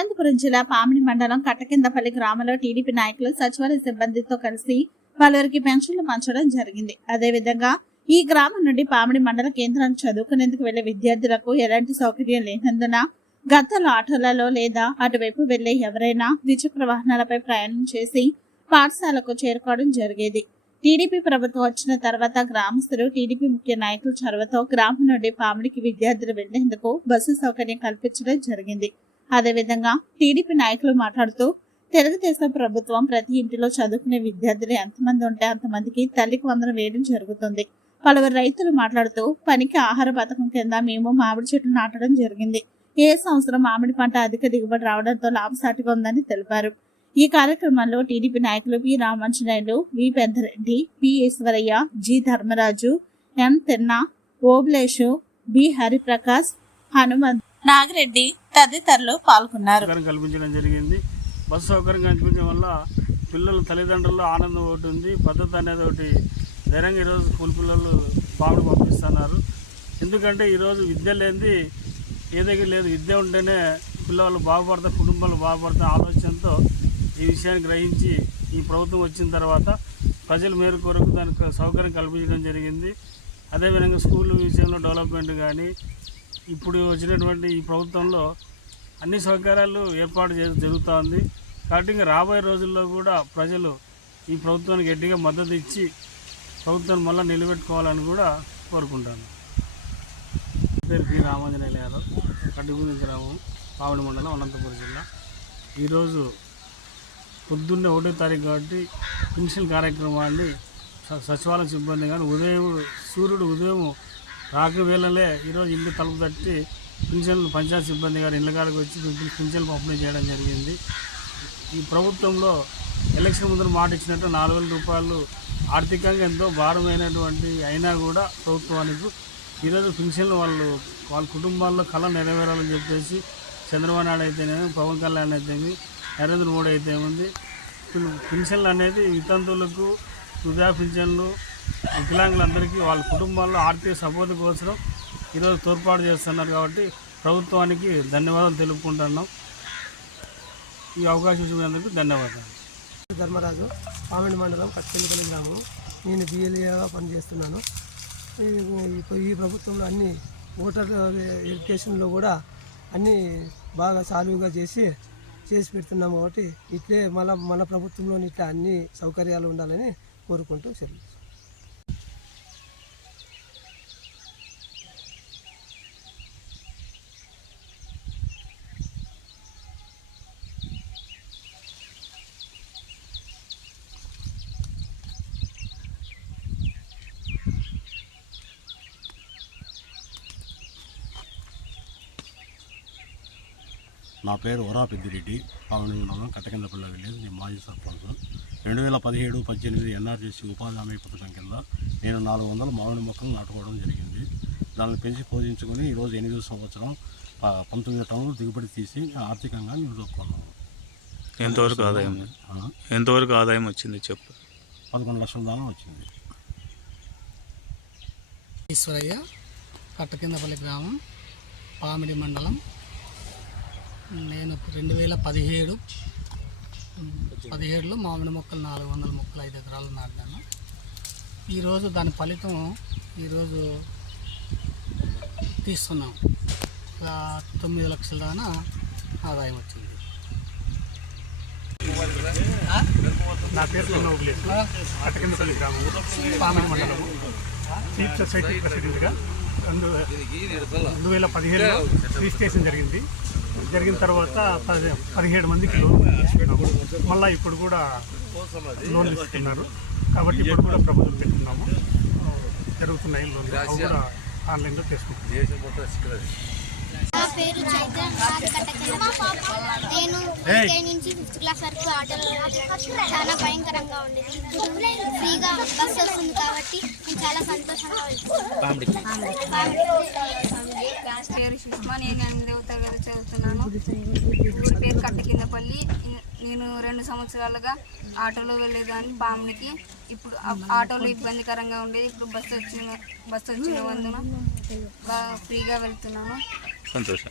అనంతపురం జిల్లా పామిడి మండలం కట్టకిందపల్లి గ్రామంలో టీడీపీ నాయకులు సచివాలయ సిబ్బందితో కలిసి పలువురికి పెన్షన్లు పంచడం జరిగింది. అదేవిధంగా ఈ గ్రామం నుండి పామిడి మండల కేంద్రానికి చదువుకునేందుకు వెళ్లే విద్యార్థులకు ఎలాంటి సౌకర్యం లేనందున గతంలో ఆటోలలో లేదా అటువైపు వెళ్లే ఎవరైనా ద్విచక్ర వాహనాలపై ప్రయాణం చేసి పాఠశాలకు చేరుకోవడం జరిగేది. టీడీపీ ప్రభుత్వం వచ్చిన తర్వాత గ్రామస్తులు టీడీపీ ముఖ్య నాయకుల చొరవతో గ్రామం నుండి పామిడికి విద్యార్థులు వెళ్లేందుకు బస్సు సౌకర్యం కల్పించడం జరిగింది. అదేవిధంగా టీడీపీ నాయకులు మాట్లాడుతూ తెలుగుదేశం ప్రభుత్వం ప్రతి ఇంటిలో చదువుకునే విద్యార్థులు ఎంతమంది ఉంటే అంతమందికి తల్లికి వందనం వేయడం జరుగుతుంది. పలువురు రైతులు మాట్లాడుతూ పనికి ఆహార పథకం కింద మేము మామిడి చెట్లు నాటడం జరిగింది. ఏ సంవత్సరం మామిడి పంట అధిక దిగుబడి రావడంతో లాభసాటిగా ఉందని తెలిపారు. ఈ కార్యక్రమంలో టీడీపీ నాయకులు పి రామాంజనేయులు, వి పెద్దరెడ్డి, పి ఈశ్వరయ్య, జి ధర్మరాజు, ఎం తిన్నా, ఓబ్లేషు, బి హరిప్రకాష్, హనుమంత్, నాగిరెడ్డి తదితరులు పాల్గొన్నారు. కల్పించడం జరిగింది. బస్సు సౌకర్యం కల్పించడం వల్ల పిల్లల తల్లిదండ్రుల్లో ఆనందం ఒకటి ఉంది, పద్ధతి అనేది ఒకటి ధైర్యంగా ఈరోజు స్కూల్ పిల్లలు పాముడు పంపిస్తున్నారు. ఎందుకంటే ఈరోజు విద్య లేనిది ఏదైనా లేదు. విద్య ఉంటేనే పిల్లలు బాగుపడతారు, కుటుంబాలు బాగుపడతాయి ఆలోచనతో ఈ విషయాన్ని గ్రహించి ఈ ప్రభుత్వం వచ్చిన తర్వాత ప్రజల మేర కొరకు దానికి సౌకర్యం కల్పించడం జరిగింది. అదేవిధంగా స్కూల్ విషయంలో డెవలప్మెంట్ కానీ ఇప్పుడు వచ్చినటువంటి ఈ ప్రభుత్వంలో అన్ని సౌకర్యాలు ఏర్పాటు జరుగుతోంది. కాబట్టి ఇంకా రాబోయే రోజుల్లో కూడా ప్రజలు ఈ ప్రభుత్వానికి గట్టిగా మద్దతు ఇచ్చి ప్రభుత్వాన్ని మళ్ళీ నిలబెట్టుకోవాలని కూడా కోరుకుంటాను. పేరు పి రామాంజనేయులు యాదవ్, కట్టుగుంది గ్రామం, పామిడి మండలం, అనంతపురం జిల్లా. ఈరోజు పొద్దున్నే 1వ తారీఖు కాబట్టి పెన్షన్ కార్యక్రమాన్ని సచివాలయం సిబ్బంది కానీ సూర్యుడు ఉదయం రాకవేళలే ఈరోజు ఇల్లు తలుపు తట్టి పెన్షన్లు పంచాయతీ సిబ్బంది గారు ఇళ్ళ కాడికి వచ్చి పెన్షన్లు పంపిణీ చేయడం జరిగింది. ఈ ప్రభుత్వంలో ఎలక్షన్ ముందు మాట ఇచ్చినట్టు 4,000 రూపాయలు ఆర్థికంగా ఎంతో భారమైనటువంటి అయినా కూడా ప్రభుత్వానికి ఈరోజు పెన్షన్లు వాళ్ళ కుటుంబాల్లో కళ నెరవేరాలని చెప్పేసి చంద్రబాబు నాయుడు అయితేనేమి, పవన్ కళ్యాణ్ అయితేమి, నరేంద్ర మోడీ అయితే ఉంది. పెన్షన్లు అనేది వితంతువులకు, వృద్ధా పెన్షన్లు, వికలాంగులందరికీ వాళ్ళ కుటుంబాల్లో ఆర్థిక సపోర్ట్ కోసం ఈరోజు తోడ్పాటు చేస్తున్నారు. కాబట్టి ప్రభుత్వానికి ధన్యవాదాలు తెలుపుకుంటున్నాం. ఈ అవకాశం ఇచ్చినందుకు ధన్యవాదాలు. ధర్మరాజు, పామిడి మండలం, కట్టకిందపల్లి గ్రామం. నేను బిఎల్ఏగా పనిచేస్తున్నాను. ఈ ప్రభుత్వంలో అన్ని ఓటర్ వెరిఫికేషన్లో కూడా అన్నీ బాగా సాల్వ్గా చేసి పెడుతున్నాము. కాబట్టి ఇట్లే మన ప్రభుత్వంలో ఇట్లా అన్ని సౌకర్యాలు ఉండాలని కోరుకుంటూ సెలవు. నా పేరు వరా పెద్దిరెడ్డి, పామిడి మండలం, కట్టకిందపల్లి విలేజ్. నేను మాజీ సర్పంచ్. 2017-18 ఎన్ఆర్జీసీ ఉపాధి హామీ పథకం కింద నేను 400 మామిడి మొక్కలు నాటుకోవడం జరిగింది. దాన్ని పెంచి పోషించుకొని ఈరోజు 8వ సంవత్సరం 19 టన్నులు దిగుబడి తీసి ఆర్థికంగా నిలదొక్కున్నాను. ఎంతవరకు ఆదాయం వచ్చింది చెప్పు? 11 లక్షల దానం వచ్చింది. ఈశ్వరయ్య, కట్టకిందపల్లి గ్రామం, పామిడి మండలం. నేను 2017లో మామిడి మొక్కలు 400 మొక్కలు 5 ఎకరాలు నాటాను. ఈరోజు దాని ఫలితం ఈరోజు తీస్తున్నాం. 9 లక్షల దాకా ఆదాయం వచ్చింది. నా పేరు కట్టకిందపల్లి గ్రామం, పామిడి మండలం, చీఫ్ సొసైటీ ప్రెసిడెంట్గా 2017లో రిజిస్ట్రేషన్ జరిగిన తర్వాత 17 మందికి లోన్ తీసుకున్నాము. మళ్ళీ ఇప్పుడు కూడా లోన్ తీసుకున్నారు. కాబట్టి ఇప్పుడు కూడా ప్రభుత్వం పెట్టుకున్నాము. జరుగుతున్నాయి లోన్లు, అవి కూడా ఆన్లైన్లో తీసుకుంటాం. నా పేరు చైతన్య, నేను నుంచి 5th క్లాస్ వరకు ఆటోలో చాలా భయంకరంగా ఉండేది. ఫ్రీగా బస్సు వస్తుంది కాబట్టి నేను చాలా సంతోషంగా వెళ్తున్నాను. పేరు సుష్మా, నేను 8వ తరగతి చదువుతున్నాను. ఊరి పేరు కట్టకిందపల్లి. నేను 2 సంవత్సరాలుగా ఆటోలో వెళ్ళేదాన్ని పాముడికి. ఇప్పుడు ఆటోలో ఇబ్బందికరంగా ఉండేది. ఇప్పుడు బస్సు వచ్చినందున ఫ్రీగా వెళ్తున్నాను. సంతోషం.